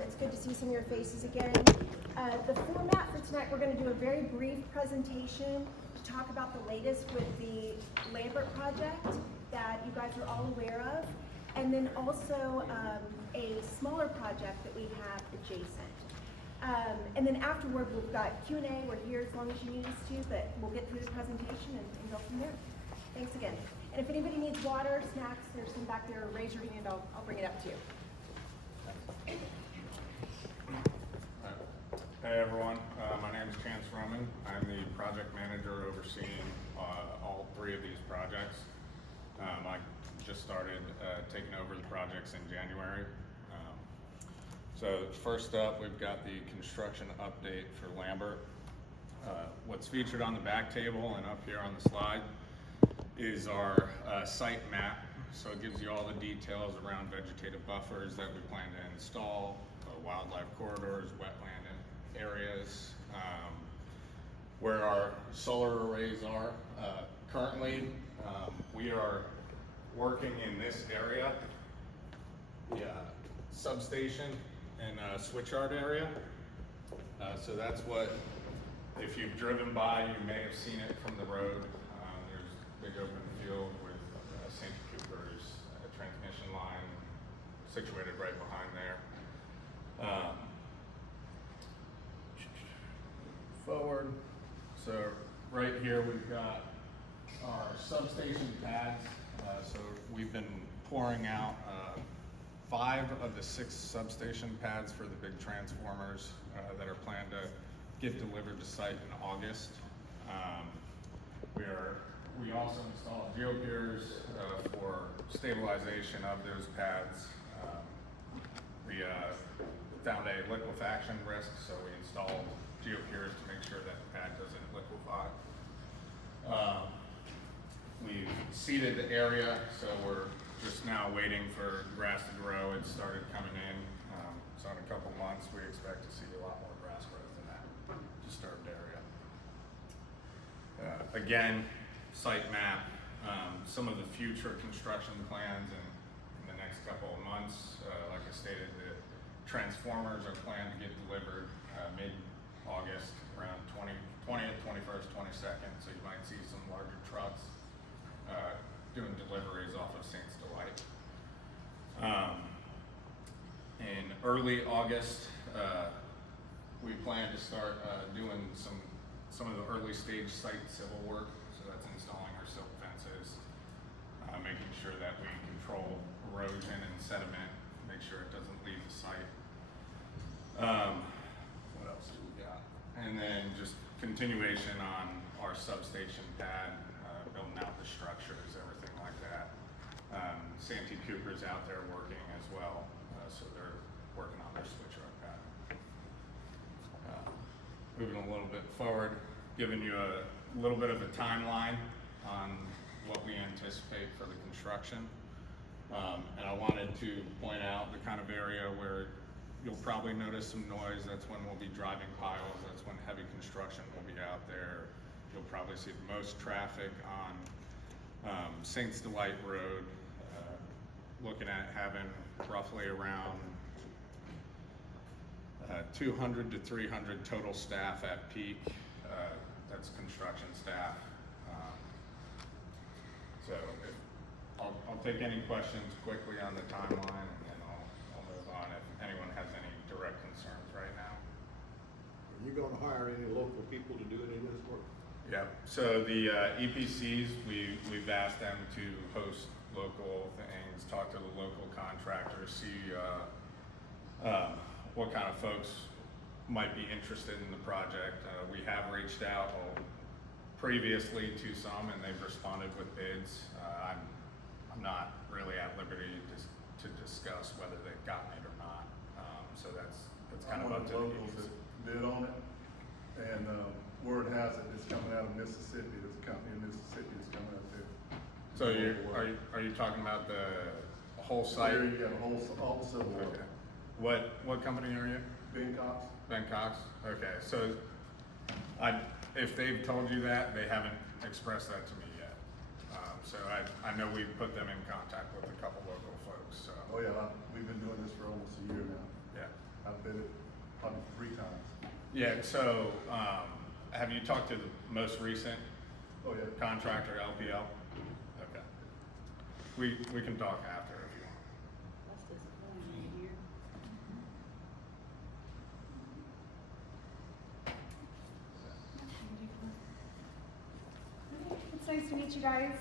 It's good to see some of your faces again. The format for tonight, we're going to do a very brief presentation to talk about the latest with the Lambert project that you guys are all aware of, and then also a smaller project that we have adjacent. And then afterward, we've got Q&A. We're here as long as you need us to, but we'll get through the presentation and go from there. Thanks again. And if anybody needs water, snacks, there's some back there. Raise your hand. I'll bring it up to you. Hey everyone, my name is Chance Roman. I'm the project manager overseeing all three of these projects. I just started taking over the projects in January. So first up, we've got the construction update for Lambert. What's featured on the back table and up here on the slide is our site map. So it gives you all the details around vegetative buffers that we plan to install, wildlife corridors, wetland areas, where our solar arrays are. Currently, we are working in this area, the substation and switchyard area. So that's what, if you've driven by, you may have seen it from the road. There's a big open field with St. Cooper's transmission line situated right behind there. Forward. So right here we've got our substation pads. So we've been pouring out 5 of the 6 substation pads for the big transformers that are planned to get delivered to site in August. We also installed geopiers for stabilization of those pads. We found a liquefaction risk, so we installed geopiers to make sure that the pad doesn't liquefy. We've seeded the area, so we're just now waiting for grass to grow. It started coming in, so in a couple months we expect to see a lot more grass growth in that disturbed area. Again, site map, some of the future construction plans in the next couple of months. Like I stated, the transformers are planned to get delivered mid-August, around 20th, 21st, 22nd. So you might see some larger trucks doing deliveries off of Saints Delight. In early August, we plan to start doing some of the early stage site civil work. So that's installing our silk fences, making sure that we control erosion and sediment, make sure it doesn't leave the site. What else do we got? And then just continuation on our substation pad, building out the structures, everything like that. Santee Cooper's out there working as well, so they're working on their switchyard pad. Moving a little bit forward, giving you a little bit of a timeline on what we anticipate for the construction. And I wanted to point out the kind of area where you'll probably notice some noise. That's when we'll be driving piles. That's when heavy construction will be out there. You'll probably see the most traffic on Saints Delight Road. Looking at having roughly around 200 to 300 total staff at peak. That's construction staff. So I'll take any questions quickly on the timeline, and then I'll move on if anyone has any direct concerns right now. Are you going to hire any local people to do any of this work? Yep. So the EPCs, we've asked them to host local things, talk to the local contractors, see what kind of folks might be interested in the project. We have reached out previously to some, and they've responded with bids. I'm not really at liberty to discuss whether they've gotten it or not. So that's kind of up to the locals that bid on it, and word has it it's coming out of Mississippi. There's a company in Mississippi that's coming out there. So are you talking about the whole site? There you got a whole civil work. Okay. What company are you? Ben Cox. Ben Cox? Okay, so if they've told you that, they haven't expressed that to me yet. So I know we've put them in contact with a couple local folks, so. Oh yeah, we've been doing this for almost a year now. Yeah. I've bid it probably 3 times. Yeah, so, have you talked to the most recent Oh, yeah. contractor, LPL? Okay. We can talk after if you want. It's nice to meet you guys.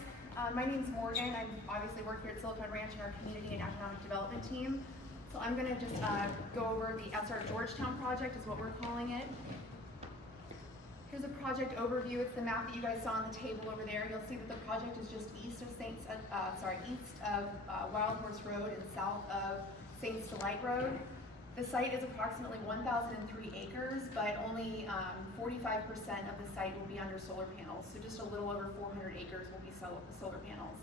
My name's Morgan. I obviously work here at Silicon Ranch in our community and economic development team. So I'm gonna just go over the SR Georgetown project is what we're calling it. Here's a project overview. It's the map that you guys saw on the table over there. You'll see that the project is just east of Wild Horse Road and south of Saints Delight Road. The site is approximately 1,003 acres, but only 45% of the site will be under solar panels. So just a little over 400 acres will be solar panels.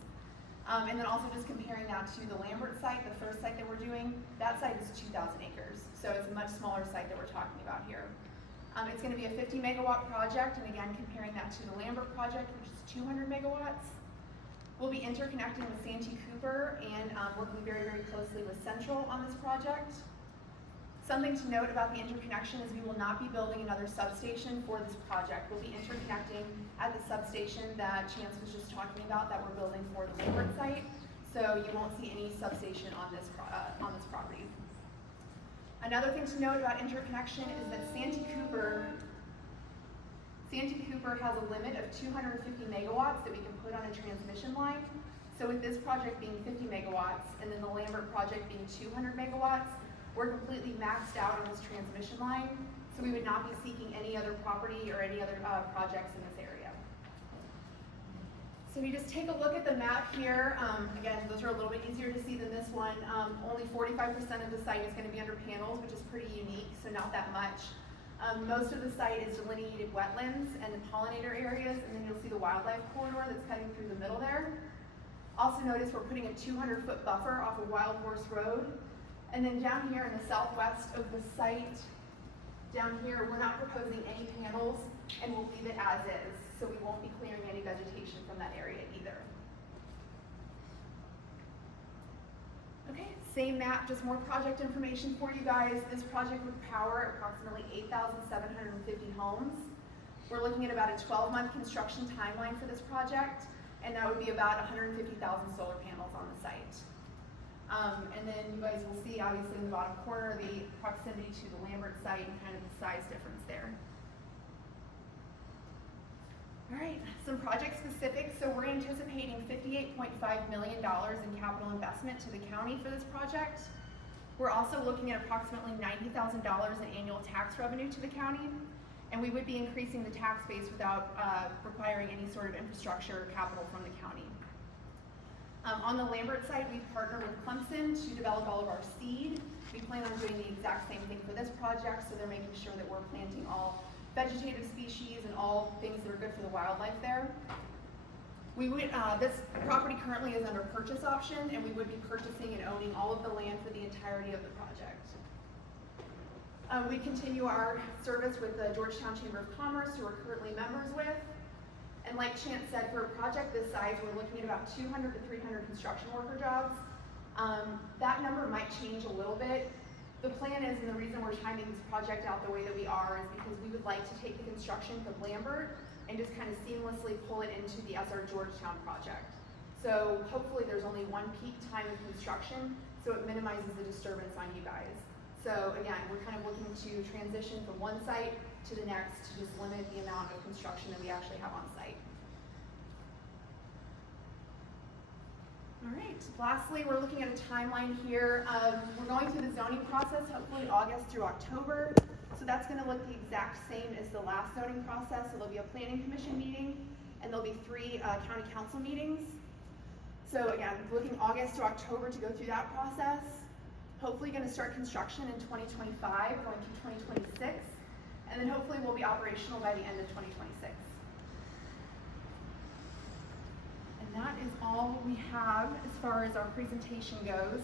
And then also just comparing that to the Lambert site, the first site that we're doing, that site is 2,000 acres. So it's a much smaller site that we're talking about here. It's gonna be a 50 megawatt project, and again, comparing that to the Lambert project, which is 200 megawatts. We'll be interconnecting with Santee Cooper and working very, very closely with Central on this project. Something to note about the interconnection is we will not be building another substation for this project. We'll be interconnecting at the substation that Chance was just talking about that we're building for the Lambert site. So you won't see any substation on this property. Another thing to note about interconnection is that Santee Cooper has a limit of 250 megawatts that we can put on a transmission line. So with this project being 50 megawatts and then the Lambert project being 200 megawatts, we're completely maxed out on this transmission line. So we would not be seeking any other property or any other projects in this area. So if you just take a look at the map here, again, those are a little bit easier to see than this one. Only 45% of the site is going to be under panels, which is pretty unique, so not that much. Most of the site is delineated wetlands and the pollinator areas, and then you'll see the wildlife corridor that's cutting through the middle there. Also notice we're putting a 200-foot buffer off of Wild Horse Road. And then down here in the southwest of the site, down here, we're not proposing any panels, and we'll leave it as is. So we won't be clearing any vegetation from that area either. Okay, same map, just more project information for you guys. This project would power approximately 8,750 homes. We're looking at about a 12-month construction timeline for this project, and that would be about 150,000 solar panels on the site. And then you guys will see, obviously, in the bottom corner, the proximity to the Lambert site and kind of the size difference there. All right, some project specifics. So we're anticipating $58.5 million in capital investment to the county for this project. We're also looking at approximately $90,000 in annual tax revenue to the county, and we would be increasing the tax base without requiring any sort of infrastructure or capital from the county. On the Lambert site, we've partnered with Clemson to develop all of our seed. We plan on doing the exact same thing for this project, so they're making sure that we're planting all vegetative species and all things that are good for the wildlife there. We would, this property currently is under purchase option, and we would be purchasing and owning all of the land for the entirety of the project. We continue our service with the Georgetown Chamber of Commerce, who we're currently members with. And like Chance said, for a project this size, we're looking at about 200 to 300 construction worker jobs. That number might change a little bit. The plan is, and the reason we're timing this project out the way that we are, is because we would like to take the construction from Lambert and just kind of seamlessly pull it into the SR Georgetown project. So hopefully there's only one peak time of construction, so it minimizes the disturbance on you guys. So again, we're kind of looking to transition from one site to the next to just limit the amount of construction that we actually have on site. All right, lastly, we're looking at a timeline here. We're going through the zoning process, hopefully August through October. So that's gonna look the exact same as the last zoning process. So there'll be a planning commission meeting, and there'll be 3 county council meetings. So again, looking August to October to go through that process. Hopefully gonna start construction in 2025, going through 2026. And then hopefully we'll be operational by the end of 2026. And that is all we have as far as our presentation goes.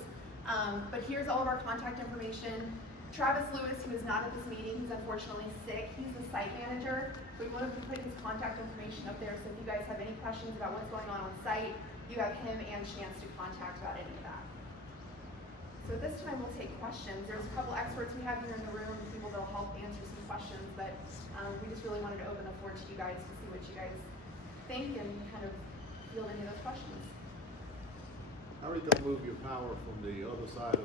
But here's all of our contact information. Travis Lewis, who is not at this meeting, he's unfortunately sick. He's the site manager. We wanted to put his contact information up there, so if you guys have any questions about what's going on site, you have him and Chance to contact about any of that. So with this time we'll take questions. There's a couple experts we have here in the room, people that'll help answer some questions, but we just really wanted to open the floor to you guys to see what you guys think and kind of field any of those questions. How are you gonna move your power from the other side of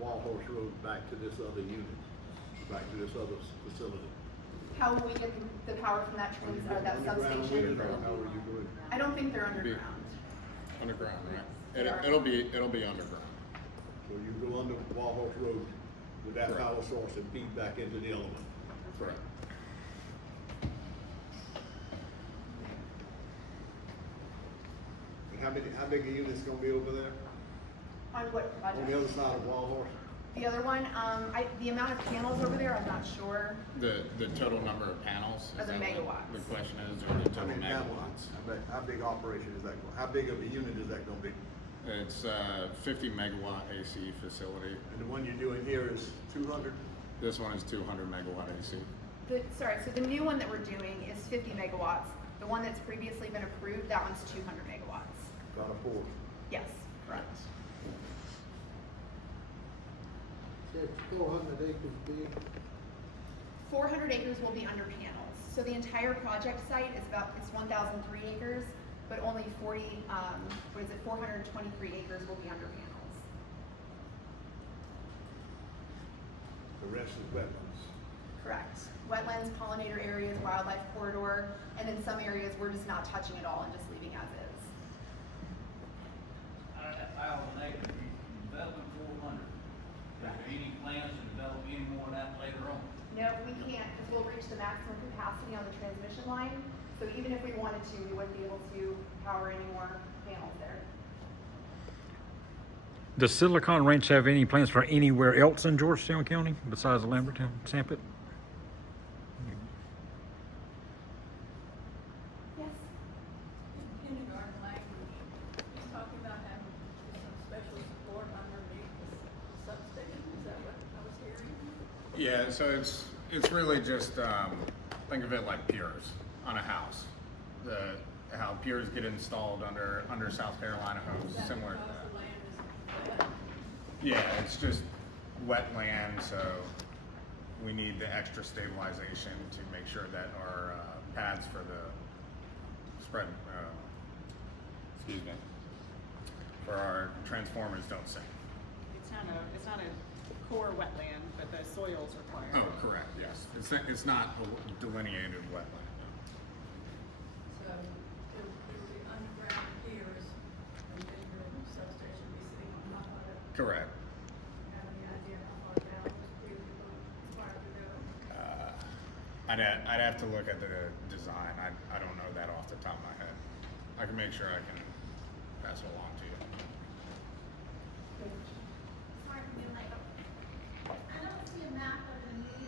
Wallhorse Road back to this other unit, back to this other facility? How will we get the power from that Are you that going underground with it, substation? or how are you doing? I don't think they're underground. Underground, right? It'll be underground. So you go under Wallhorse Road with that Correct. power source and feed back into the other one? Correct. And how big a unit's gonna be over there? On what On the project? other side of Wallhorse? The other one, the amount of panels over there, I'm not sure. The total number of panels? Or is the that what megawatts. The question is, or the How total many megawatts? How big operation is that going, how big of a unit is that gonna be? It's a 50 megawatt AC facility. And the one you're doing here is 200? This one is 200 megawatt AC. So the new one that we're doing is 50 megawatts. The one that's previously been approved, that one's 200 megawatts. About a fourth. Yes, correct. It's 400 acres big. 400 acres will be under panels. So the entire project site is it's 1,003 acres, but only 423 acres will be under panels. The rest is wetlands. Correct. Wetlands, pollinator areas, wildlife corridor, and in some areas, we're just not touching it all and just leaving as is. Out of that 1,000 acres, you developing 400. Is there any plans to develop any more of that later on? No, we can't, because we'll reach the maximum capacity on the transmission line. So even if we wanted to, we wouldn't be able to power any more panels there. Does Silicon Ranch have any plans for anywhere else in Georgetown County besides Lamberton, Sampit? Yes. Kindergarten language, he's talking about having some special support underneath the substation, is that what I was hearing? Yeah, so it's really just think of it like piers on a house. How piers get installed under South Carolina homes, Is that similar. because the land is wet? Yeah, it's just wet land, so we need the extra stabilization to make sure that our pads for the spread, for our transformers don't sink. It's not a core wetland, but the soil's required. Oh, correct, yes. It's not a delineated wetland. No. So it would be underground piers, and then your substation be sitting on top of it. Correct. Have any idea how far down those piers are required to go? I'd have to look at the design. I don't know that off the top of my head. I can make sure I can pass it along to you. Sorry for being late. I don't see a map of the new,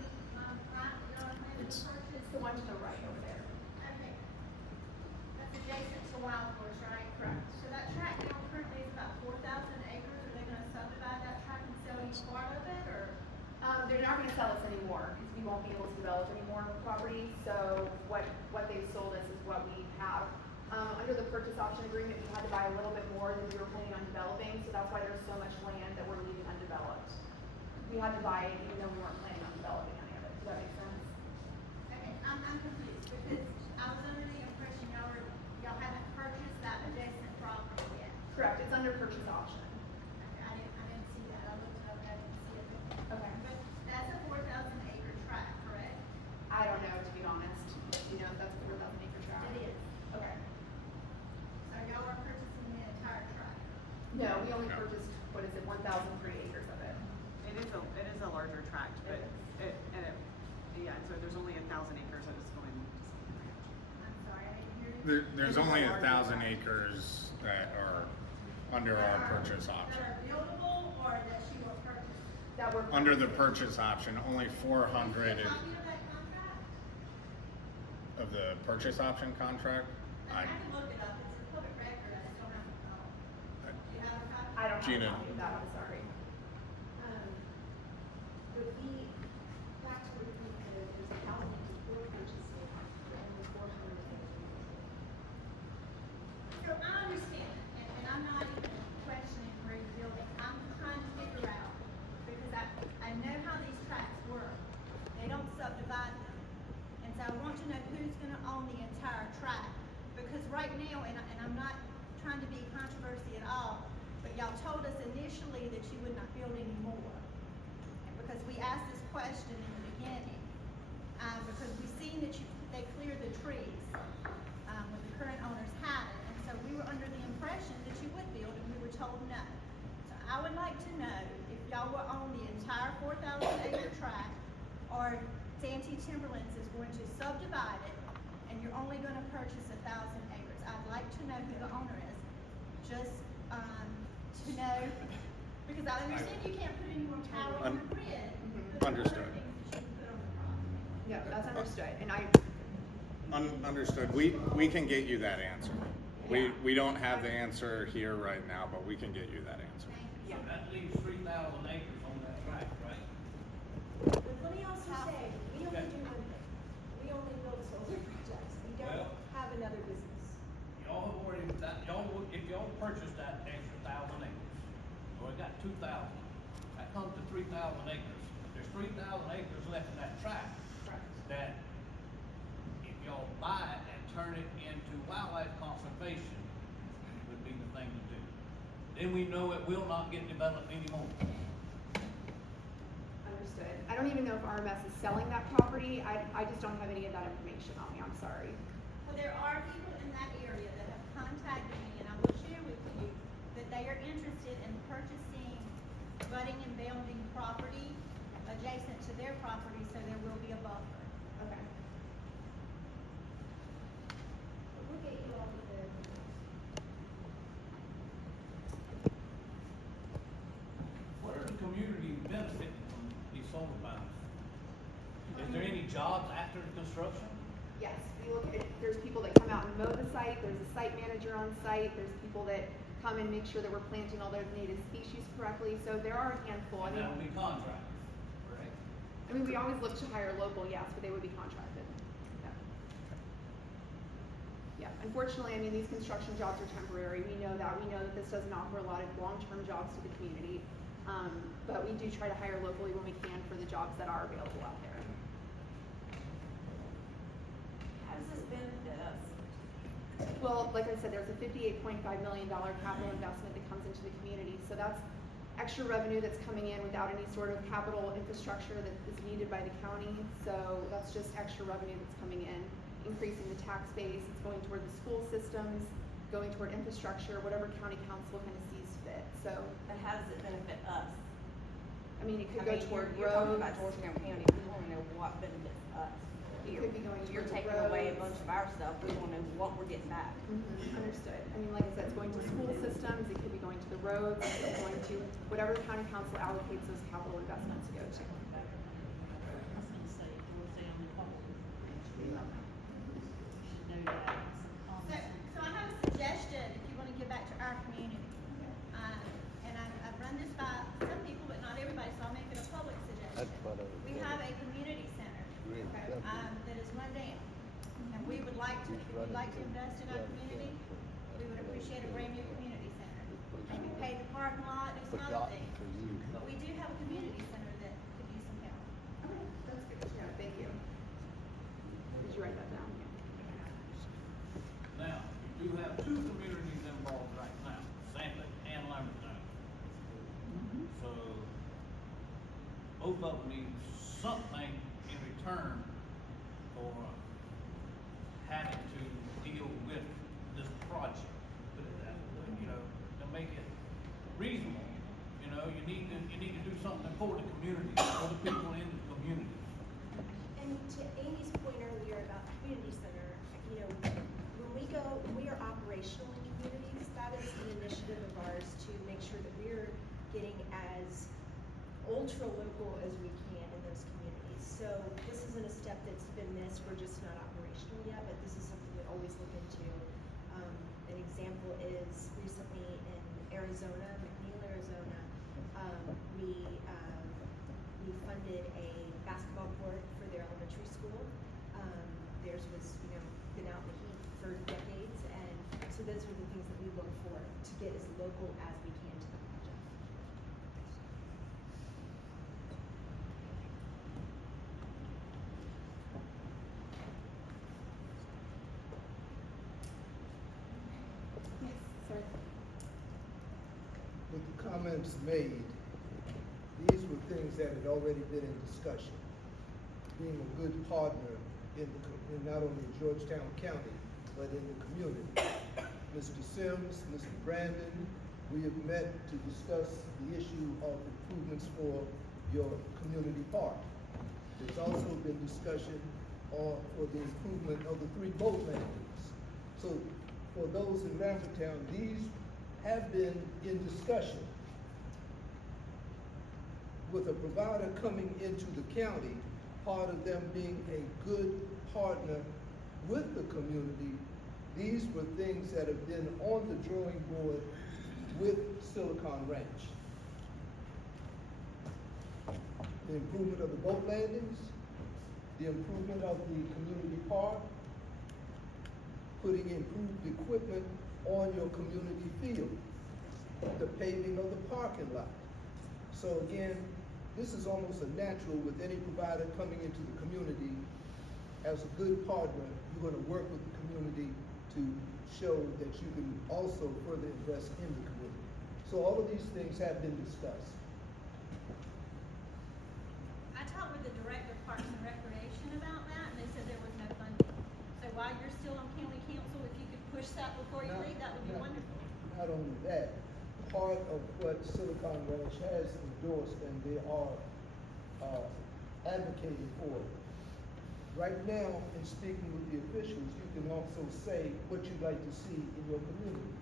plant that y'all planning to It's- purchase. It's the one to the right over there. Okay. That's adjacent to Wild Horse, right? Correct. So that tract now currently is about 4,000 acres. Are they gonna subdivide that tract and sell each part of it, or? They're not gonna sell us anymore, because we won't be able to develop any more property, so what they've sold us is what we have. Under the purchase option agreement, we had to buy a little bit more than we were planning on developing, so that's why there's so much land that we're leaving undeveloped. We had to buy it even though we weren't planning on developing any of it, does that make sense? Okay, I'm confused, because I was under the impression y'all haven't purchased that adjacent property yet. Correct, it's under purchase option. Okay, I didn't see that. I looked it up, I didn't see it. Okay. But that's a 4,000 acre tract, correct? I don't know, to be honest, you know, if that's a 4,000 acre tract. It is. Okay. So y'all are purchasing the entire tract? No, we only No. purchased, 1,003 acres of it. It is a larger tract, but so there's only 1,000 acres that is going to Silicon Ranch. I'm sorry, I didn't hear you. There's It is only a larger 1,000 tract. acres that are under our purchase option. That are buildable or that you will purchase? That were. Under the purchase option, only 400 Is there a copy of that contract? of the purchase option contract. I can look it up, it's a public record, I just don't have the phone. Do you have a copy? I don't have a Gina. copy of that, I'm sorry. But we, back to what we did, there's a housing before purchasing, and the 400 acres. So I understand, and I'm not even questioning where you're building, I'm trying to figure out initially that you would not build any more? And because we asked this question in the beginning, because we seen that they cleared the trees, when the current owners had it, and so we were under the impression that you would build, and we were told no. So I would like to know if y'all will own the entire 4,000 acre tract, or Santee Timberlands is going to subdivide it, and you're only gonna purchase 1,000 acres. I'd like to know who the owner is, just, to know, because I understand you can't put any more power on the grid. but there are other Understood. things that you can put on the property. Yeah, that's understood, and I, Understood. We can get you that answer. We don't have the answer here right now, but we can get you that answer. So that leaves 3,000 acres on that tract, right? But let me also say, we only do one thing. We only build solar projects. We don't Well- have another business. Y'all have already, if y'all purchased that extra 1,000 acres, so it got 2,000, that comes to 3,000 acres. There's 3,000 acres left in that tract that if y'all buy it and turn it into wildlife conservation would be the thing to do. Then we know it will not get developed anymore. understood. I don't even know if RMS is selling that property. I just don't have any of that information on me, I'm sorry. Well, there are people in that area that have contacted me, and I will share with you that they are interested in purchasing budding and bounding property adjacent to their property, so there will be a buffer. Okay. But we'll get you all of the. What are the community benefiting from these solar panels? Is there any jobs after the construction? Yes, we look at, there's people that come out and mow the site, there's a site manager on site, there's people that come and make sure that we're planting all those native species correctly, so there are a handful. And that would be contractors, correct? I mean, we always look to hire local, yes, but they would be contracted. Yeah. Yeah, unfortunately, I mean, these construction jobs are temporary, we know that this doesn't offer a lot of long-term jobs to the community. But we do try to hire locally when we can for the jobs that are available out there. How does this benefit us? Well, like I said, there's a $58.5 million capital investment that comes into the community, so that's extra revenue that's coming in without any sort of capital infrastructure that is needed by the county, so that's just extra revenue that's coming in, increasing the tax base, it's going toward the school systems, going toward infrastructure, whatever county council kind of sees fit, so, But how does it benefit us? I mean, it could I go mean, toward you're talking roads. about Georgetown County, we wanna know what benefits us. It could be going You're toward taking away a roads. bunch of our stuff, we wanna know what we're getting back. Understood. I mean, like I said, it's going to school systems, it could be going to the roads, it could be going to whatever the county council allocates those capital investments to go to. So I have a suggestion, if you wanna give back to our community. And I've run this by some people, but not everybody, so I'll make it a public suggestion. We have a community center, that is run down. And we would like to, if you'd like to invest in our community, we would appreciate a brand new community center. Maybe pay the parking lot, do some other things. But we do have a community center that could use some help. Okay, that's good to know, thank you. Did you write that down? Now, you do have two communities involved right now, Sanford and Lamberton. So, both of them need something in return for having to deal with this project, put it that way, you know, to make it reasonable. You know, you need to do something for the community, for the people in the community. And to Amy's point earlier about the community center, you know, when we are operational in communities, that is an initiative of ours to make sure that we're getting as ultra local as we can in those communities. So this isn't a step that's been missed, we're just not operational yet, but this is something we always look into. An example is recently in Arizona, McNeil, Arizona, we funded a basketball court for their elementary school. Theirs was, you know, been out in the heat for decades, and so those are the things that we look for to get as local as we can to the project. Yes, sir. With the comments made, these were things that had already been in discussion. Being a good partner in not only Georgetown County, but in the community. Mr. Sims, Mr. Brandon, we have met to discuss the issue of improvements for your community park. There's also been discussion for the improvement of the 3 boat landings. So for those in Lambertown, these have been in discussion. With a provider coming into the county, part of them being a good partner with the community, these were things that have been on the drawing board with Silicon Ranch. The improvement of the boat landings, the improvement of the community park, putting improved equipment on your community field, the paving of the parking lot. So again, this is almost a natural with any provider coming into the community. As a good partner, you're going to work with the community to show that you can also further invest in the community. So all of these things have been discussed. I talked with the director of Parks and Recreation about that, and they said there was no funding. So while you're still on county council, if you could push that before you leave, that would be wonderful. Not only that, part of what Silicon Ranch has endorsed and they are advocating for. Right now, in speaking with the officials, you can also say what you'd like to see in your community.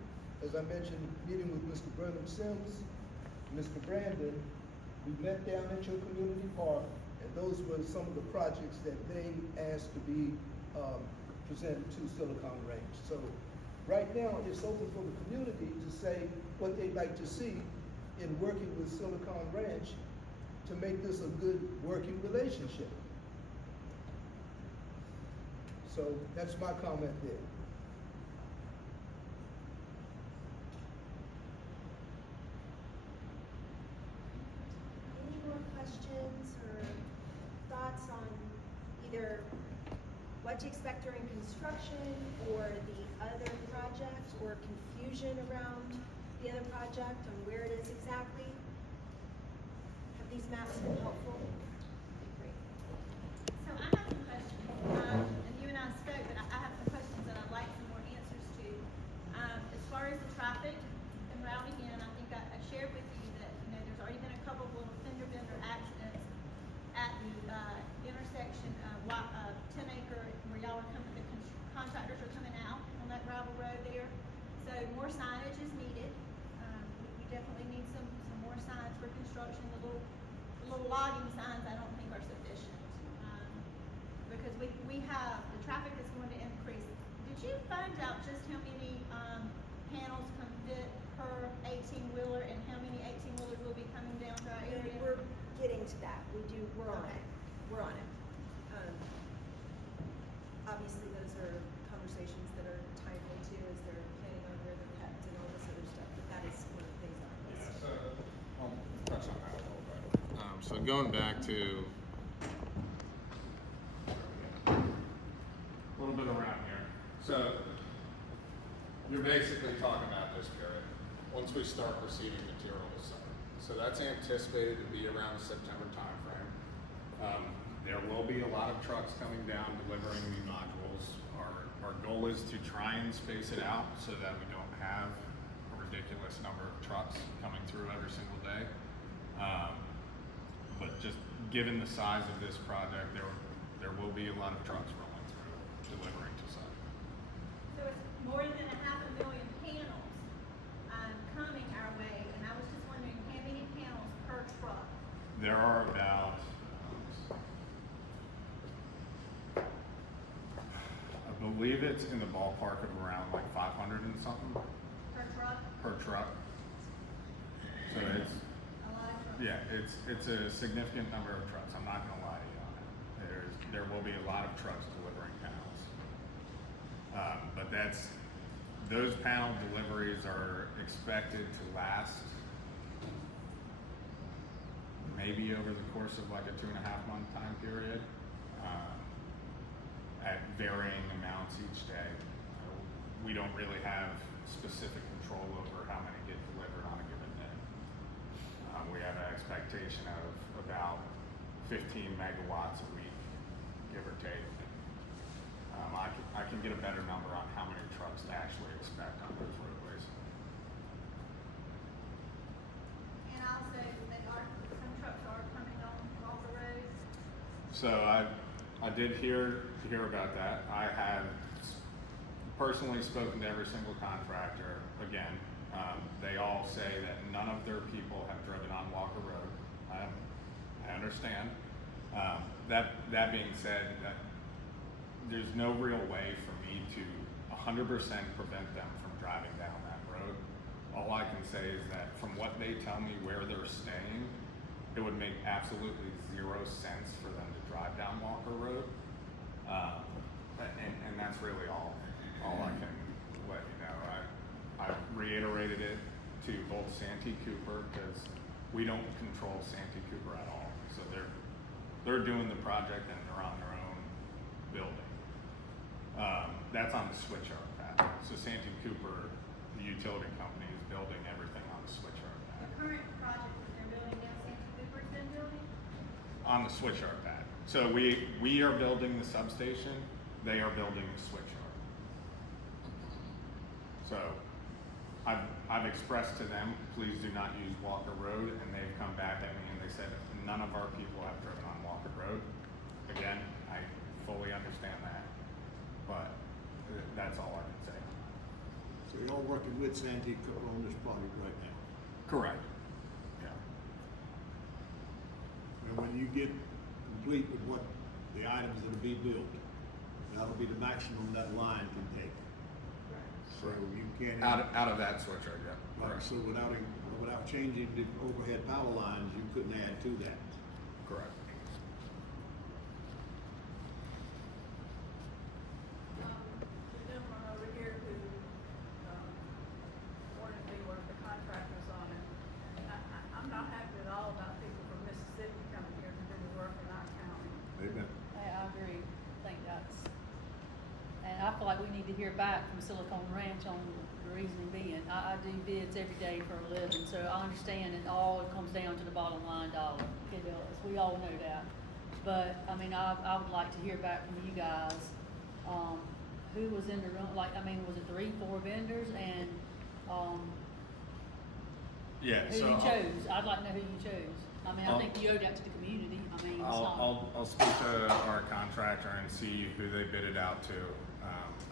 As I mentioned, meeting with Mr. Bernard Sims, Mr. Brandon, we met down at your community park, and those were some of the projects that they asked to be presented to Silicon Ranch. So right now, it's open for the community to say what they'd like to see in working with Silicon Ranch to make this a good working relationship. So that's my comment there. Any more questions or thoughts on either what to expect during construction or the other project, or confusion around the other project on where it is exactly? Have these maps been helpful? Great. So I have some questions, and you and I spoke, but I have some questions that I'd like some more answers to. As far as the traffic and routing in, I think I shared with you that, there's already been a couple of little fender bender accidents at the intersection of 10 Acre, where y'all are coming, the contractors are coming out on that gravel road there. So more signage is needed. We definitely need some more signs for construction. The little logging signs I don't think are sufficient. Because we have, the traffic is going to increase. Did you find out just how many panels can fit per 18-wheeler and how many 18-wheelers will be coming down to our area? We're getting to that. We're on it. We're on it. Obviously, those are conversations that are timely too, as they're planning on where they're kept and all this other stuff, but that is one of the things on this. So, I'll touch on that a little bit. So going back to a little bit around here. So you're basically talking about this period, once we start receiving material this summer. So that's anticipated to be around the September timeframe. There will be a lot of trucks coming down delivering the modules. Our goal is to try and space it out so that we don't have a ridiculous number of trucks coming through every single day. But just given the size of this project, there will be a lot of trucks rolling through delivering to site. So it's more than 500,000 panels coming our way, and I was just wondering how many panels per truck? There are about, I believe it's in the ballpark of around like 500 and something Per truck? per truck. So it's, A lot of trucks? yeah, it's a significant number of trucks. I'm not gonna lie to you on it. There will be a lot of trucks delivering panels. But those panel deliveries are expected to last maybe over the course of like a 2.5-month time period, at varying amounts each day. We don't really have specific control over how many get delivered on a given day. 15 megawatts a week, give or take. I can get a better number on how many trucks to actually expect on those roadways. And also, some trucks are coming on Walker Road. So I did hear about that. I have personally spoken to every single contractor. Again, they all say that none of their people have driven on Walker Road. I understand. That being said, there's no real way for me to 100% prevent them from driving down that road. All I can say is that from what they tell me where they're staying, it would make absolutely zero sense for them to drive down Walker Road. And that's really all I can let you know. I've reiterated it to both Santee Cooper, because we don't control Santee Cooper at all. So they're doing the project and they're on their own building. That's on the switch-yard path. So Santee Cooper, the utility company, is building everything on the switch-yard The path. current project that they're building now, Santee Cooper's been building? On the switch-yard path. So we are building the substation, they are building the switch-yard. So I've expressed to them, please do not use Walker Road, and they've come back at me and they said none of our people have driven on Walker Road. Again, I fully understand that, but that's all I can say. So you're all working with Santee Cooper on this project right now? Correct. Yeah. And when you get complete with what the items that will be built, that'll be the maximum that line can take. So you can't. Out of that switch-yard, yeah. Right, so without changing the overhead power lines, you couldn't add to that. Correct. The gentleman over here who, wanted to be one of the contractors on it, I'm not happy at all about people from Mississippi coming here to do the work in our county. Amen. I agree. I think that's, and I feel like we need to hear back from Silicon Ranch on the reasoning being. I do bids every day for a living, so I understand it all comes down to the bottom line dollar. It does. We all know that. But, I mean, I would like to hear back from you guys, who was in the room, like, I mean, was it 3, 4 vendors and, Yeah. who So you chose? I'd like to know who you chose. I mean, I think you owe that to the community. I mean, it's not. I'll speak to our contractor and see who they bid it out to.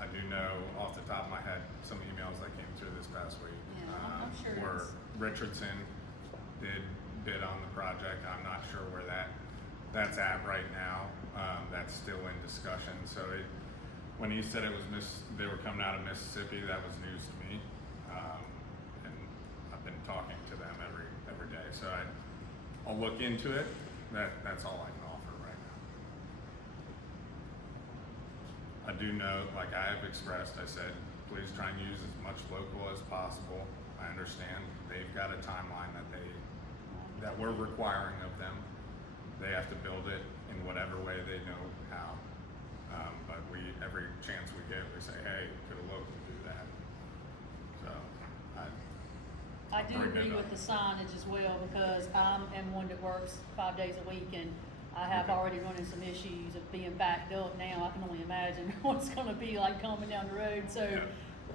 I do know off the top of my head some emails that came through this past week. Yeah, I'm sure Where it's- Richardson did bid on the project. I'm not sure where that's at right now. That's still in discussion. So when he said they were coming out of Mississippi, that was news to me. And I've been talking to them every day. So I'll look into it. That's all I can offer right now. I do know, like I have expressed, I said, please try and use as much local as possible. I understand they've got a timeline that we're requiring of them. They have to build it in whatever way they know how. But every chance we get, we say, hey, could a local do that? So I do bring agree that with up. the signage as well, because I am one that works 5 days a week, and I have Okay. already run into some issues of being backed up now. I can only imagine what it's gonna be like coming down the road, so Yeah.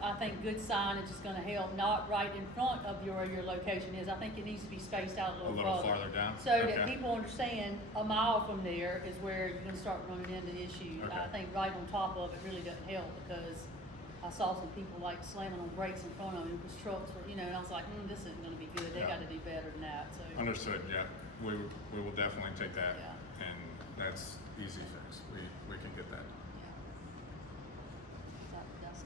I think good signage is gonna help, not right in front of your location is. I think it needs to be spaced out a little farther. farther down? So that Okay. people understand a mile from there is where you're gonna start running into issues. Okay. I think right on top of it really doesn't help, because I saw some people like slamming on brakes in front of them because trucks were, and I was like, this isn't gonna be good. They Yeah. gotta do better than that, so. Understood, yeah. We will definitely take that, Yeah. and that's easy fix. We can get that. Yeah. That's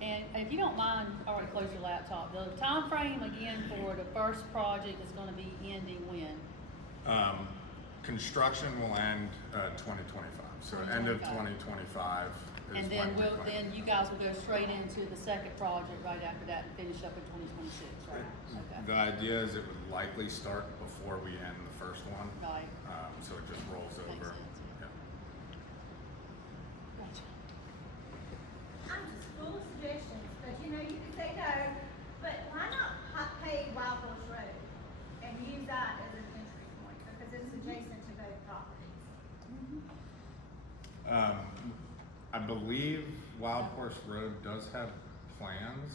and if you don't mind, already close your laptop. The time frame again for the first project is gonna be ending when? Construction will end 2025, so end of 2025 is And when then we plan. then you guys will go straight into the second project right after that and finish up in 2026, right? The Okay. idea is it would likely start before we end the first one. Right. So it just rolls Makes over. sense, Yeah. Gotcha. I'm just full of suggestions, but you can say no, but why not pave Wild Horse Road and use that as an entry point? Wild Horse Road does have plans,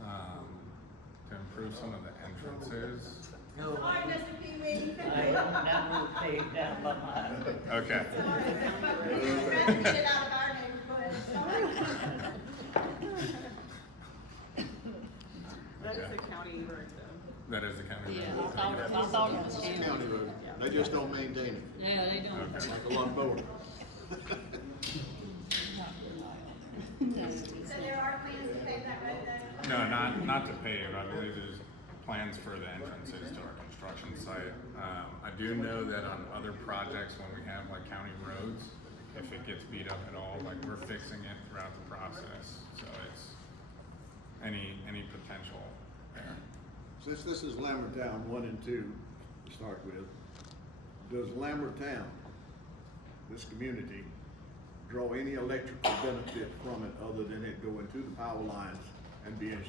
to improve some of the entrances. Sorry, Mr. Pee-wee. I am not paid down by my. Okay. We'd rather get it out of our neighborhood, sorry. That is a county road though. That is the county Yeah, road. I thought it was It's county. county road, they just don't maintain it, Yeah, they don't. Okay. like a lot of board. So there are plans to pave that road though? No, not to pave. I believe there's plans for the entrances to our construction site. I do know that on other projects, when we have like county roads, if it gets beat up at all, like we're fixing it throughout the process. So it's any potential there. Since this is Lambertown 1 and 2 to start with, does Lambertown, this community, draw any electrical benefit from it other than it going to the power lines and being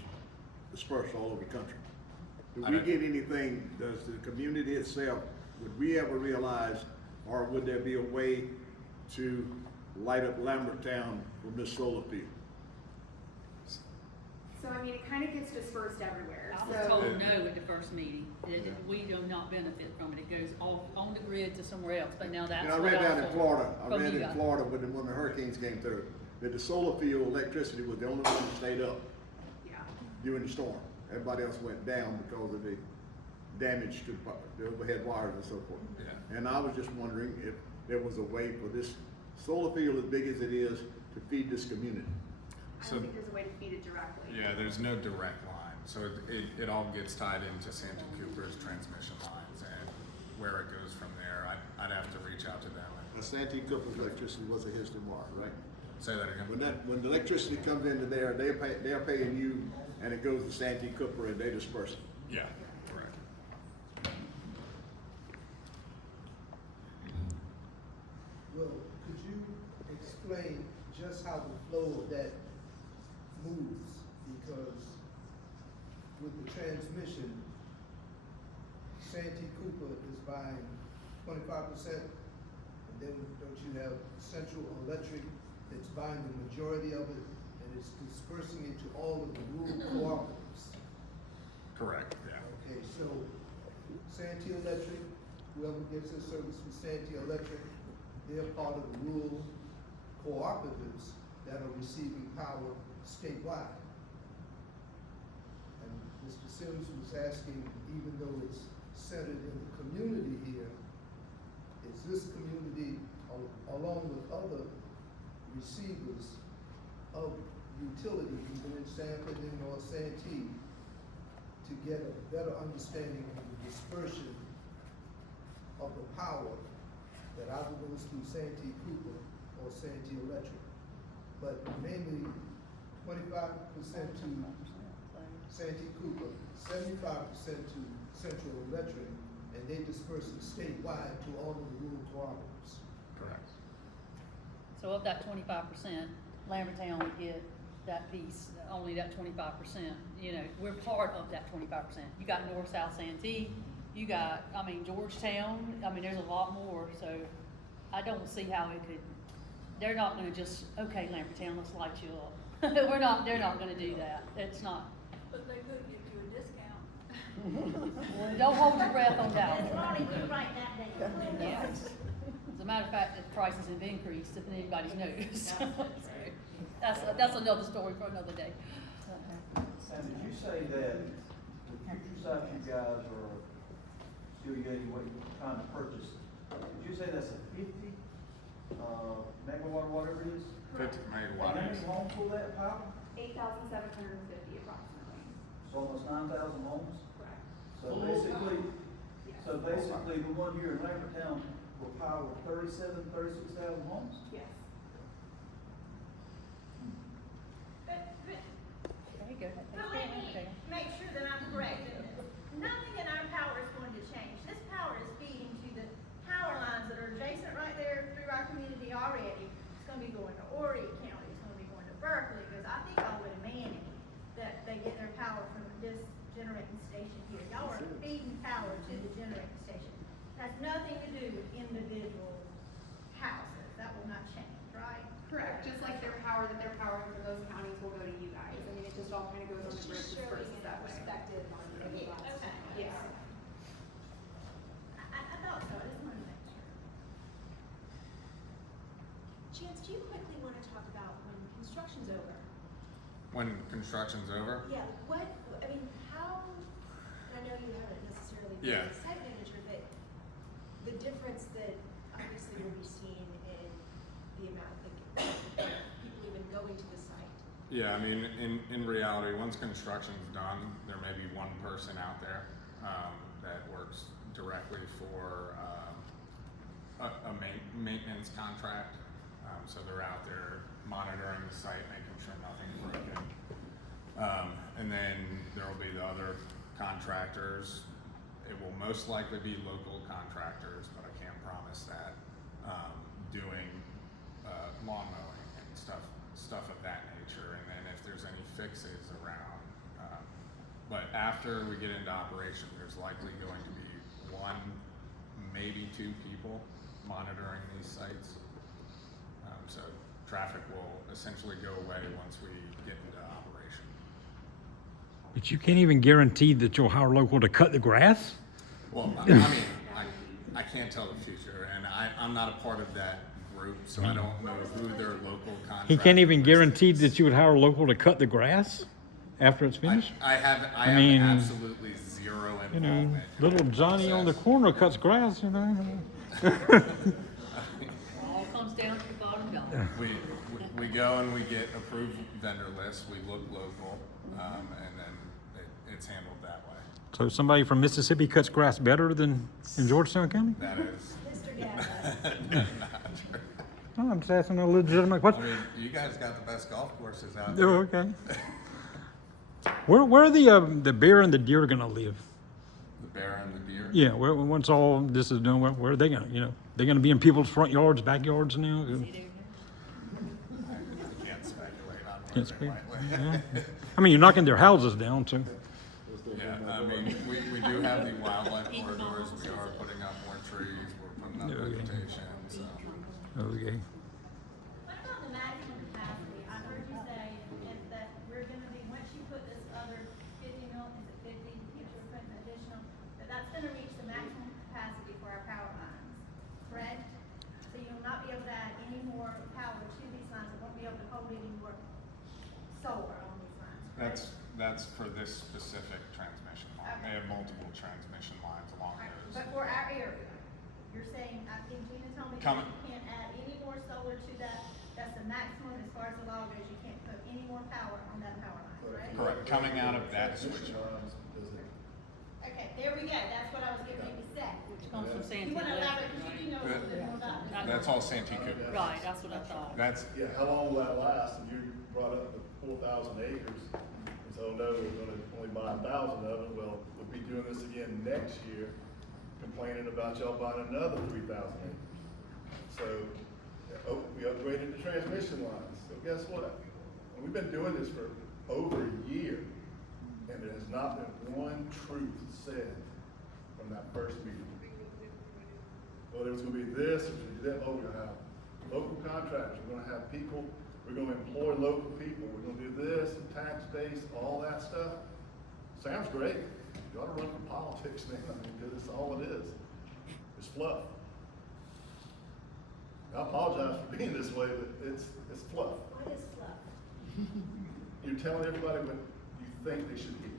dispersed all over the country? Do we get anything, does the community itself, would we ever realize, or would there be a way to light up Lambertown from this solar field? So I mean, it kind of gets dispersed everywhere, I was told so. no at the first meeting, that we do not benefit from it, it goes on the grid to somewhere else, but now that's And I what read down in also Florida, from you guys. when the hurricanes came through, that the solar field electricity was the only one that stayed up Yeah. during the storm. Everybody else went down because of the damage to the overhead wires and so forth. Yeah. And I was just wondering if there was a way for this solar field, as big as it is, to feed this community. I So- don't think there's a way to feed it directly. Yeah, there's no direct line, so it all gets tied into Santee Cooper's transmission lines, and where it goes from there, I'd have to reach out to them and Santee Cooper's electricity was a Houston wire, right? say that again. When the electricity comes into there, they're paying you, and it goes to Santee Cooper and they disperse it. Yeah, correct. Well, could you explain just how the flow of that moves? Because with the transmission, Santee Cooper is buying 25%, and then don't you have Central Electric that's buying the majority of it, and it's dispersing it to all of the rural cooperatives? Correct, yeah. Okay, so Santee Electric, whoever gets their service from Santee Electric, they're part of the rural cooperatives that are receiving power statewide. And Mr. Sims was asking, even though it's centered in the community here, is this community, along with other receivers of utility, either in Sanford and or Santee, to get a better understanding of the dispersion of the power that either goes through Santee Cooper or Santee Electric. But mainly 25% to Santee Cooper, 75% to Central Electric, and they disperse it statewide to all of the rural cooperatives. Correct. So of that 25%, Lambertown would get that piece, only that 25%, you know, we're part of that 25%. You got North South Santee, you got, Georgetown, there's a lot more, so I don't see how it could, they're not gonna just, okay, Lambertown, let's light you up. They're not gonna do that, it's not. But they could give you a discount. Well, don't hold your breath on that Ms. one. Ronnie, you write that down. Yeah. As a matter of fact, the prices have increased, if anybody's noticed. So, that's another story for another day. And did you say that the future site you guys are still getting what you're trying to purchase? Did you say that's a 50 megawatt or whatever it is? 50 How megawatts. many homes will that power? 8,750 approximately. So almost 9,000 homes? Correct. So basically, the one here in Lambertown will power 36,000 homes? Yes. There you go. But let me make sure that I'm correct in this. Nothing in our power is going to change. This power is feeding to the power lines that are adjacent right there through our community already. It's gonna be going to Horry County, it's gonna be going to Berkeley, because I think all the way to Manning, that they get their power from this generating station here. Y'all are feeding power to the generating station. Has nothing to do with individual houses. That will not change, right? Correct, just like their power that they're powering for those counties will go to you guys. I mean, it just all kind of goes on the grid disperses that way. Perspective on Yeah, okay. Yeah. I thought so, I just wanted to make sure. Chance, do you quickly want to talk about when construction's over? When construction's over, Yeah, I mean, how, and I know you haven't necessarily been Yeah. a site manager, but the difference that obviously will be seen in the amount that people even going to the site. yeah, I mean, in reality, once construction's done, there may be one person out there, that works directly for, a maintenance contract. So they're out there monitoring the site, making sure nothing's broken. And then there'll be the other contractors. It will most likely be local contractors, but I can't promise that, doing, lawn mowing and stuff of that nature. And then if there's any fixes around, but after we get into operation, there's likely going to be one, maybe two people monitoring these sites. So traffic will essentially go away once we get into operation. But you can't even guarantee that you'll hire local to cut the grass? Well, I mean, I can't tell the future, and I'm not a part of that group, so I don't know who their local contractor. He can't even is. guarantee that you would hire local to cut the grass after it's finished? I have mean, absolutely zero You know, involvement. in little that Johnny on the process. corner cuts grass, you know? All comes down to the bottom dollar. We go and we get approved vendor lists, we look local, and then it's handled that way. So somebody from Mississippi cuts grass better than in Georgetown County? That is Mr. Gaddis. not true. No, I'm just asking a legitimate question. I mean, you guys got the best golf courses out Oh, there. okay. Where are the bear and the deer gonna live? The bear and the deer. Yeah, once all this is done, where are they gonna, they're gonna be in people's front yards, backyards now? I can't speculate on where Can't they speak. might live. Yeah. I mean, you're knocking their houses down, too. Yeah, I mean, we do have the wildlife corridors, we are putting up more trees, we're putting up Okay. vegetation, so. Okay. What about the maximum capacity? I heard you say is that we're gonna be, once you put this other 50 mil, is it 50, if you're putting additional, that's gonna reach the maximum capacity for our power lines, correct? So you'll not be able to add any more power to these lines, it won't be able to hold any more solar on these lines, correct? That's for this specific transmission line. They have multiple transmission lines along Right. those. But for our area, you're saying, I think Gina told me that Coming- you can't add any more solar to that, that's the maximum as far as the law goes, you can't put any more power on that power line, correct? Correct, coming out of that switch. Okay, there we go, that's what I was getting ready to say. Which comes from You Santee wanna elaborate, Electric, because you know a little bit more about this. That's all Santee Cooper. right? That's what I thought. That's, Yeah, how long will that last? And you brought up the 4,000 acres. And so, no, we're gonna only buy 1,000 of it. Well, we'll be doing this again next year, complaining about y'all buying another 3,000 acres. So, we upgraded the transmission lines. So guess what? And we've been doing this for over a year, and there has not been one truth said from that first meeting. Well, there was gonna be this, there was gonna be that, oh, we're gonna have local contractors, we're gonna have people, we're gonna employ local people, we're gonna do this, and tax base, all that stuff. Sounds great. You ought to run for politics now, because it's all it is. It's fluff. I apologize for being this way, but it's fluff. What is fluff? You're telling everybody what you think they should be.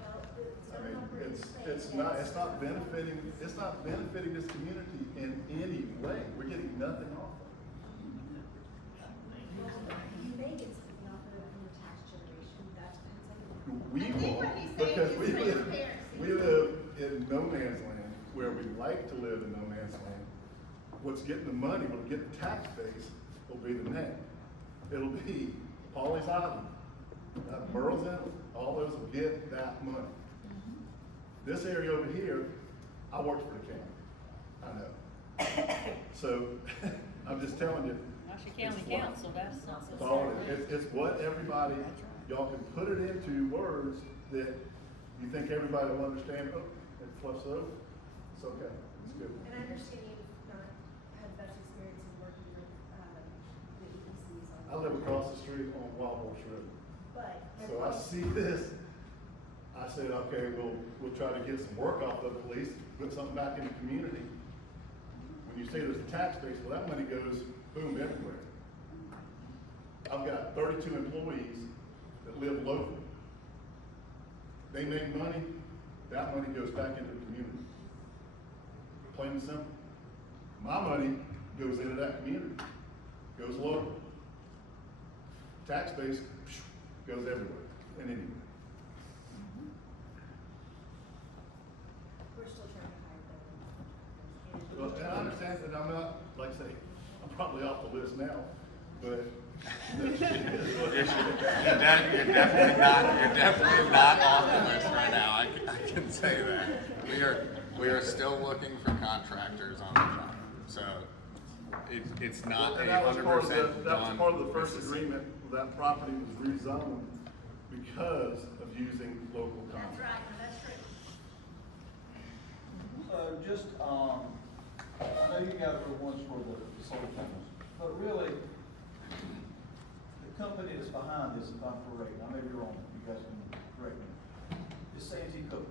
Well, I mean, it's not benefiting this community in any way. We're getting nothing off of You may get something off of it from the tax generation, that's it. something. We I think won't, what he's saying because is transparency. we live in no man's land, where we like to live in no man's land. What's getting the money, what'll get the tax base, will be the net. It'll be Pawleys Island, Burroughs Inlet, all those will get that money. This area over here, I worked for the county, I know. So, I'm just telling you. That's your county it's fluff. council, that's not so. That's all it is. It's what everybody, y'all can put it into words that you think everybody will understand. Oh, it fluffs over. It's okay, it's good. And I understand you've not had the best experience in working with, I live across the street on Wild Horse Road. But. So I see this, I said, okay, we'll try to get some work off of it at least, put something back in the community. When you say there's a tax base, well, that money goes boom everywhere. I've got 32 employees that live local. They make money, that money goes back into the community. Plain and simple. My money goes into that community, goes local. Tax base goes everywhere and anywhere. We're still trying to hire Well, and I understand that I'm not, like I say, I'm probably off the list now, but. You're definitely not on the list right now, I can say that. We are still looking for contractors on the job, so it's not And that was 100% part of done. that was part of the first This is- agreement, that property was rezoned because of using local That's contractors. right, that's true. So just, I know you guys were once for the solar panels, but really, the company that's behind this, if I'm correct, I may be wrong, you guys can correct me, is Santee Cooper.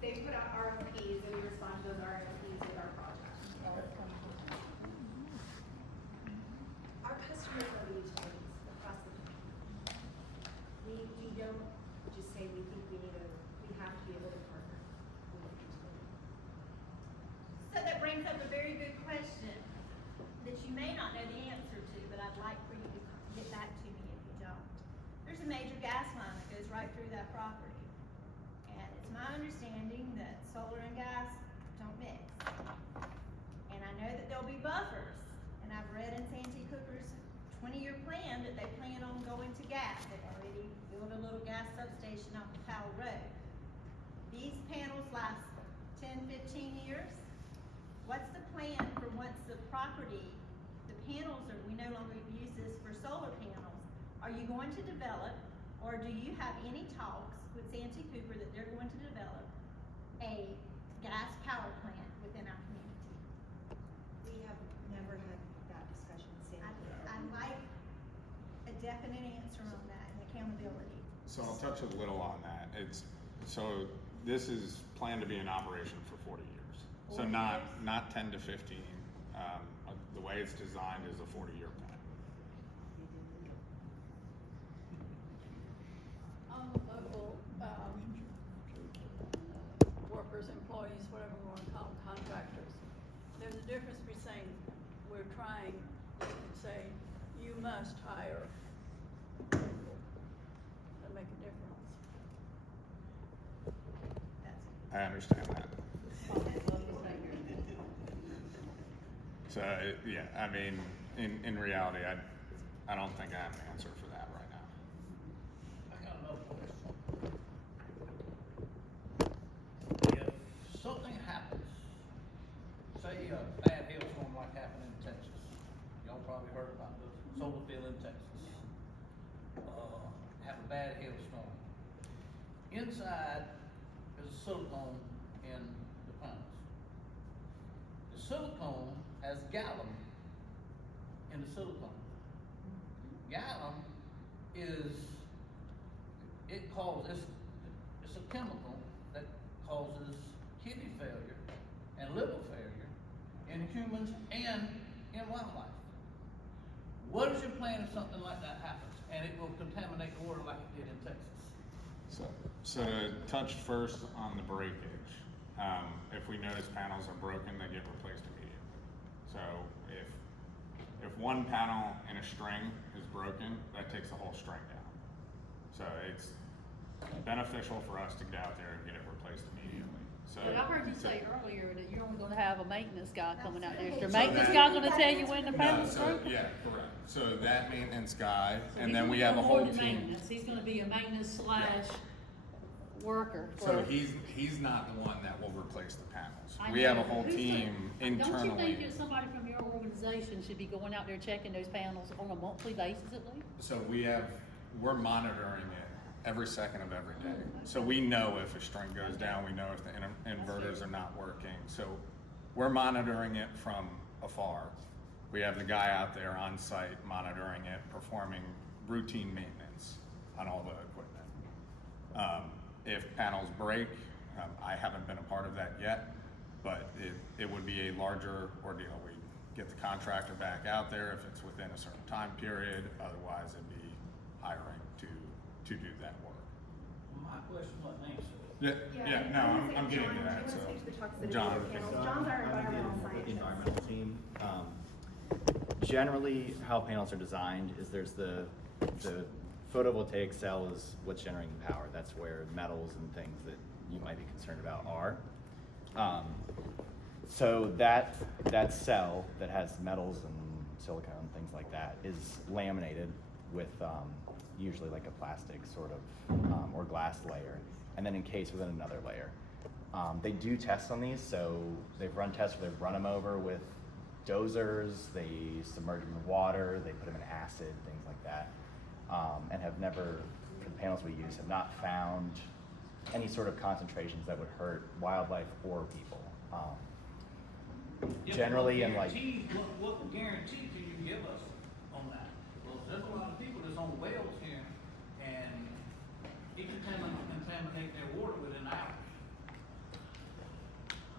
They put out RFPs and we respond to those RFPs with our project. Our customers are the utilities across the country. We don't just say we think we have to be able to partner with the utility. So that brings up a very good question that you may not know the answer to, but I'd like for you to get back to me if you don't. There's a major gas line that goes right through that property. And it's my understanding that solar and gas don't mix. And I know that there'll be buffers, and I've read in Santee Cooper's 20-year plan that they plan on going to gas. They've already built a little gas substation off of Powell Road. These panels last 10, 15 years. What's the plan for once the property, the panels are, we no longer use this for solar panels. Are you going to develop, or do you have any talks with Santee Cooper that they're going to develop a gas power plant within our community? We have never had that discussion, Sandy. I'd like a definite answer on that and accountability. So I'll touch a little on that. So this is planned to be in operation for 40 years. So 40 not years. 10 to 15. The way it's designed is a 40-year plan. On local, workers, employees, whatever we wanna call them, contractors, there's a difference between we're trying, you can say, you must hire people. That make a difference. I understand that. So, yeah, I mean, in reality, I don't think I have an answer for that right now. I got another question. If something happens, say a bad hailstorm like happened in Texas, y'all probably heard about the solar field in Texas. Have a bad hailstorm. Inside is a silicone in the panels. The silicone has gallium in the silicone. Gallium it's a chemical that causes kidney failure and liver failure in humans and in wildlife. What is your plan if something like that happens and it will contaminate the water like it did in Texas? So to touch first on the breakage, if we notice panels are broken, they get replaced immediately. So if one panel in a string is broken, that takes the whole string down. So it's beneficial for us to get out there and get it replaced immediately. So, But I heard you say earlier that you're only gonna have a maintenance guy coming out there. Is your So maintenance that- guy gonna tell you when the No, panel's so, broken? yeah, correct. So that maintenance guy, So and he's then gonna we be have a more whole than team. maintenance. He's gonna be a maintenance slash worker. So for- he's not the one that will replace the panels. I We have a know. whole Who's team Don't you think internally. that somebody from your organization should be going out there checking those panels on a monthly basis at least? So we're monitoring it every second of every day. So we know if a string goes down, we know if the inverters are not working. So we're monitoring it from afar. We have the guy out there on site monitoring it, performing routine maintenance on all the equipment. If panels break, I haven't been a part of that yet, but it would be a larger ordeal. We get the contractor back out there if it's within a certain time period, otherwise it'd be hiring to do that work. My question wasn't answered. Yeah, no, I'm getting to that, so. John. John's our environmental The scientist. environmental team. Generally, how panels are designed is there's the photovoltaic cell is what's generating the power. That's where metals and things that you might be concerned about are. So that cell that has metals and silicone, things like that, is laminated with usually like a plastic sort of or glass layer, and then encased within another layer. They do tests on these, so they've run tests where they've run them over with dozers, they submerge them in water, they put them in acid, things like that, and have never, for the panels we use, have not found any sort of concentrations that would hurt wildlife or people. Generally, in like, What guarantee can you give us on that? Well, there's a lot of people that's on wells here, and it can contaminate their water within hours.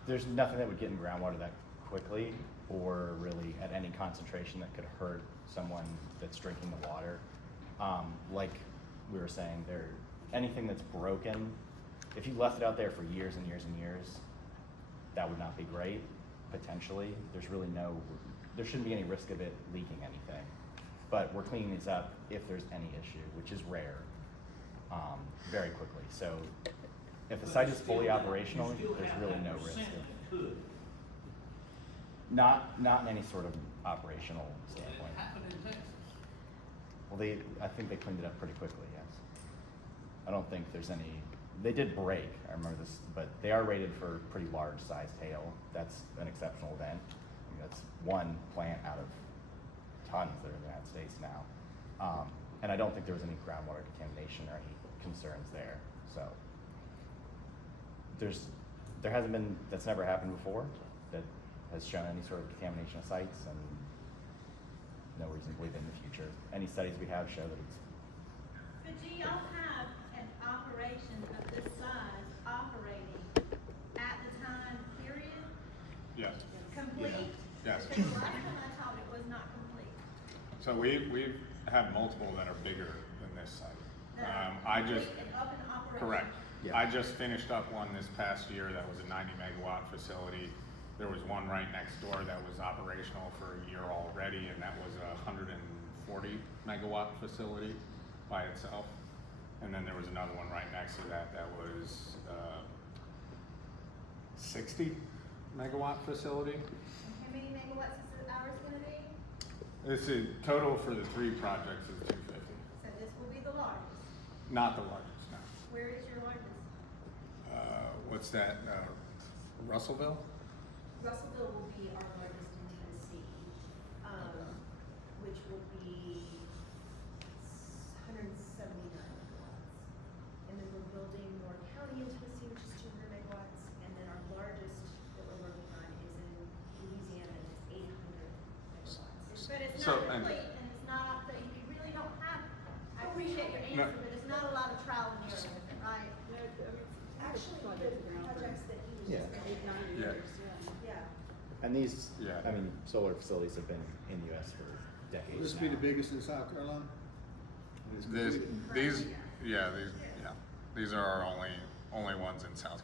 there's nothing that would get in groundwater that quickly or really at any concentration that could hurt someone that's drinking the water. Like we were saying, anything that's broken, if you left it out there for years and years and years, that would not be great, potentially. There shouldn't be any risk of it leaking anything. But we're cleaning these up if there's any issue, which is rare, very quickly. So if the site is fully operational, there's really no risk. Not in any sort of operational standpoint. It happened in Texas. Well, I think they cleaned it up pretty quickly, yes. I don't think there's any, they did break, I remember this, but they are rated for pretty large sized hail. That's an exceptional event. I mean, that's one plant out of tons that are in the United States now. And I don't think there was any groundwater contamination or any concerns there. So there hasn't been, that's never happened before, that has shown any sort of contamination of sites, and no reason to believe in the future. Any studies we have show that it's. But do y'all have an operation of this size operating at the time period? Yes. Complete? Yes. Because the last time I taught it was not complete. So we've had multiple that are bigger than this site. I just, Complete and up and operational. correct. Yeah. I just finished up one this past year that was a 90 megawatt facility. There was one right next door that was operational for a year already, and that was a 140 megawatt facility by itself. And then there was another one right next to that that was 60 megawatt facility. And how many megawatts is the hours gonna be? This is total for the three projects is 250. So this will be the largest. Not the largest, no. Where is your largest? What's that? Russellville? Russellville will be our largest in Tennessee, which will be 179 megawatts. And then we're building Moore County in Tennessee, which is 200 megawatts. And then our largest that we're working on is in Louisiana, and it's 800 megawatts. But it's So, not and- complete, and it's not, so you really don't have, I appreciate your answer, but it's not a lot of trial and error with it, right? Actually, the projects that he was just mentioning. Yeah. Yeah. And these, Yeah. I mean, solar facilities have been in the US for decades Will this be now. the biggest in South Carolina? When it's completed? These are our only ones in South